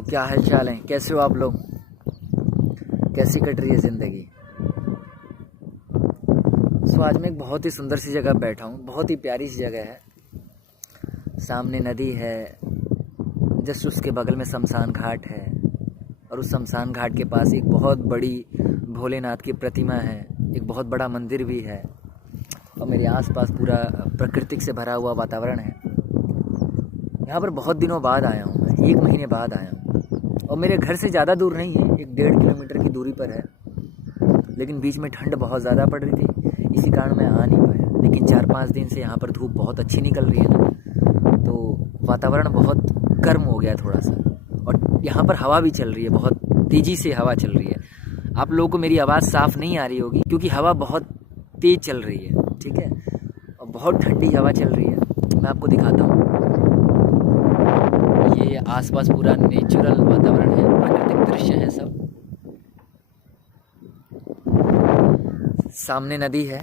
क्या हाल चाल है, कैसे हो आप लोग? कैसी कट रही है ज़िंदगी? आज मैं एक बहुत ही सुंदर सी जगह बैठा हूँ, बहुत ही प्यारी सी जगह है। सामने नदी है, जस्ट उसके बगल में शमशान घाट है और उस शमशान घाट के पास एक बहुत बड़ी भोलेनाथ की प्रतिमा है, एक बहुत बड़ा मंदिर भी है और मेरे आसपास पूरा प्राकृतिक से भरा हुआ वातावरण है। यहाँ पर बहुत दिनों बाद आया हूँ मैं, 1 महीने बाद आया हूँ और मेरे घर से ज़्यादा दूर नहीं है, 1-1.5 किलोमीटर की दूरी पर है। लेकिन बीच में ठंड बहुत ज़्यादा पड़ रही थी, इसी कारण मैं आ नहीं पाया। लेकिन 4-5 दिन से यहाँ पर धूप बहुत अच्छी निकल रही है ना, तो वातावरण बहुत गर्म हो गया थोड़ा सा और यहाँ पर हवा भी चल रही है, बहुत तेज़ी से हवा चल रही है। आप लोगों को मेरी आवाज़ साफ़ नहीं आ रही होगी क्योंकि हवा बहुत तेज़ चल रही है, ठीक है, और बहुत ठंडी हवा चल रही है। मैं आपको दिखाता हूँ, ये आसपास पूरा नेचुरल वातावरण है, प्राकृतिक दृश्य है सब। सामने नदी है,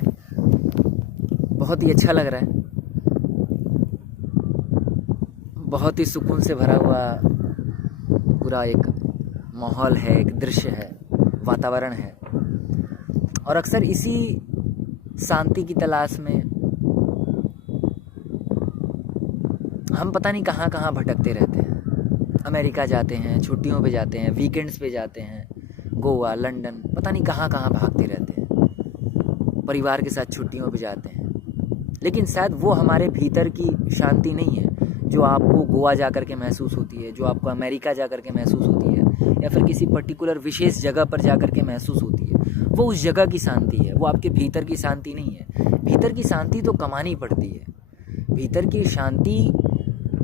बहुत ही अच्छा लग रहा है, बहुत ही सुकून से भरा हुआ पूरा एक माहौल है, एक दृश्य है, वातावरण है। और अक्सर इसी शांति की तलाश में हम पता नहीं कहाँ कहाँ भटकते रहते हैं। अमेरिका जाते हैं, छुट्टियों पे जाते हैं, वीकेंड्स पे जाते हैं, गोवा, लंदन, पता नहीं कहाँ कहाँ भागते रहते हैं, परिवार के साथ छुट्टियों पे जाते हैं। लेकिन शायद वो हमारे भीतर की शांति नहीं है जो आपको गोवा जा कर के महसूस होती है, जो आपको अमेरिका जा कर के महसूस होती है, या फिर किसी पर्टिकुलर विशेष जगह पर जा कर के महसूस होती है। वो उस जगह की शांति है, वो आपके भीतर की शांति नहीं है। भीतर की शांति तो कमानी पड़ती है। भीतर की शांति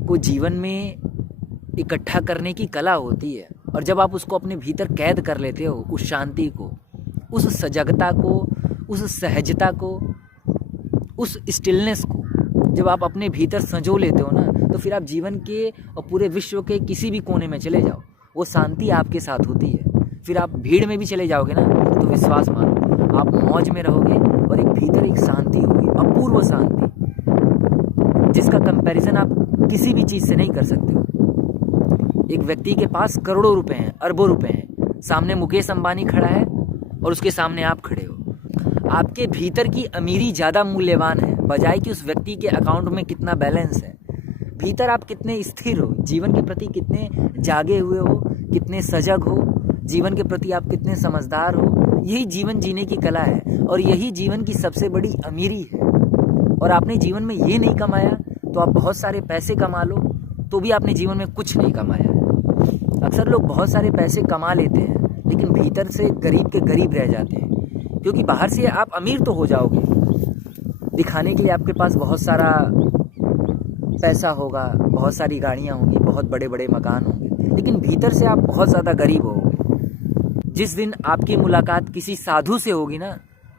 को जीवन में इकट्ठा करने की कला होती है, और जब आप उसको अपने भीतर कैद कर लेते हो, उस शांति को, उस सजगता को, उस सहजता को, उस स्टिलनेस को जब आप अपने भीतर संजो लेते हो ना, तो फिर आप जीवन के और पूरे विश्व के किसी भी कोने में चले जाओ, वो शांति आपके साथ होती है। फिर आप भीड़ में भी चले जाओगे ना, तो विश्वास मानो आप मौज में रहोगे और एक भीतर एक शांति होगी, अपूर्व शांति, जिसका कंपैरिजन आप किसी भी चीज़ से नहीं कर सकते हो। एक व्यक्ति के पास करोड़ों रुपए हैं, अरबों रुपए हैं, सामने मुकेश अंबानी खड़ा है और उसके सामने आप खड़े हो। आपके भीतर की अमीरी ज़्यादा मूल्यवान है बजाय कि उस व्यक्ति के अकाउंट में कितना बैलेंस है। भीतर आप कितने स्थिर हो, जीवन के प्रति कितने जागे हुए हो, कितने सजग हो, जीवन के प्रति आप कितने समझदार हो, यही जीवन जीने की कला है और यही जीवन की सबसे बड़ी अमीरी है। और आपने जीवन में ये नहीं कमाया तो आप बहुत सारे पैसे कमा लो तो भी आपने जीवन में कुछ नहीं कमाया है। अक्सर लोग बहुत सारे पैसे कमा लेते हैं लेकिन भीतर से गरीब के गरीब रह जाते हैं, क्योंकि बाहर से आप अमीर तो हो जाओगे, दिखाने के लिए आपके पास बहुत सारा पैसा होगा, बहुत सारी गाड़ियाँ होंगी, बहुत बड़े बड़े मकान होंगे, लेकिन भीतर से आप बहुत ज़्यादा गरीब होगे। जिस दिन आपकी मुलाकात किसी साधु से होगी ना,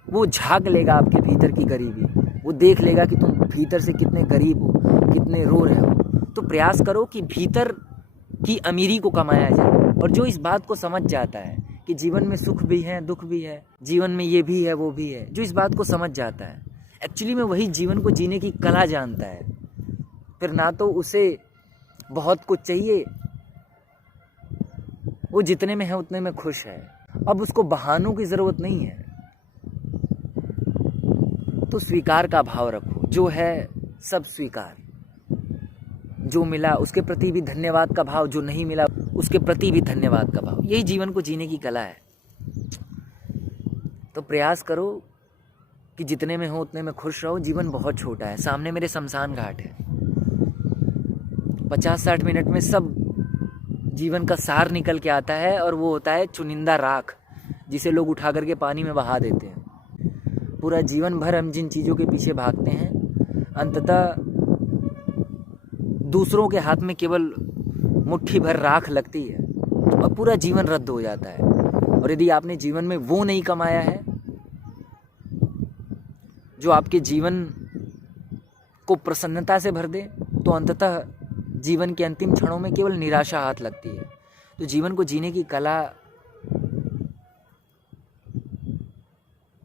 वो झांक लेगा आपके भीतर की गरीबी, वो देख लेगा कि तुम भीतर से कितने गरीब हो, कितने रो रहे हो। तो प्रयास करो कि भीतर की अमीरी को कमाया जाए। और जो इस बात को समझ जाता है कि जीवन में सुख भी है, दुख भी है, जीवन में ये भी है, वो भी है, जो इस बात को समझ जाता है, एक्चुअली में वही जीवन को जीने की कला जानता है। फिर ना तो उसे बहुत कुछ चाहिए, वो जितने में है उतने में खुश है। अब उसको बहानों की ज़रूरत नहीं है। तो स्वीकार का भाव रखो, जो है सब स्वीकार, जो मिला उसके प्रति भी धन्यवाद का भाव, जो नहीं मिला उसके प्रति भी धन्यवाद का भाव, यही जीवन को जीने की कला है। तो प्रयास करो कि जितने में हो उतने में खुश रहो। जीवन बहुत छोटा है। सामने मेरे शमशान घाट है, 50-60 मिनट में सब जीवन का सार निकल के आता है और वो होता है चुनिंदा राख, जिसे लोग उठा करके पानी में बहा देते हैं। पूरा जीवन भर हम जिन चीज़ों के पीछे भागते हैं, अंततः दूसरों के हाथ में केवल मुट्ठी भर राख लगती है और पूरा जीवन रद्द हो जाता है। और यदि आपने जीवन में वो नहीं कमाया है जो आपके जीवन को प्रसन्नता से भर दे, तो अंततः जीवन के अंतिम क्षणों में केवल निराशा हाथ लगती है। तो जीवन को जीने की कला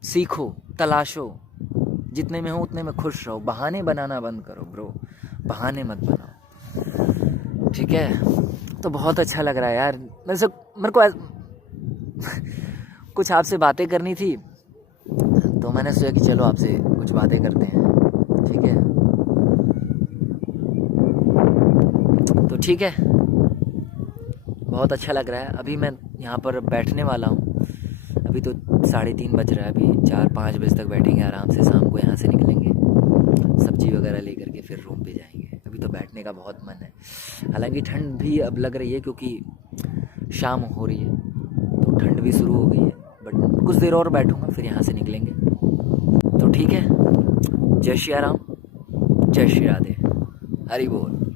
सीखो, तलाशो, जितने में हो उतने में खुश रहो। बहाने बनाना बंद करो ब्रो, बहाने मत बनाओ, ठीक है। तो बहुत अच्छा लग रहा है यार। मेरे को कुछ आपसे बातें करनी थी, तो मैंने सोचा कि चलो आपसे कुछ बातें करते हैं। ठीक है, तो ठीक है, बहुत अच्छा लग रहा है। अभी मैं यहाँ पर बैठने वाला हूँ। अभी तो 3:30 बज रहा है, अभी 4-5 बजे तक बैठेंगे आराम से। शाम को यहाँ से निकलेंगे, सब्जी वगैरह लेकर के फिर रूम पे जाएंगे। अभी तो बैठने का बहुत मन है। हालांकि ठंड भी अब लग रही है क्योंकि शाम हो रही है, तो ठंड भी शुरू हो गई है। बट कुछ देर और बैठूंगा, फिर यहाँ से निकलेंगे। तो ठीक है, जय श्री राम, जय श्री राधे, हरि बोल।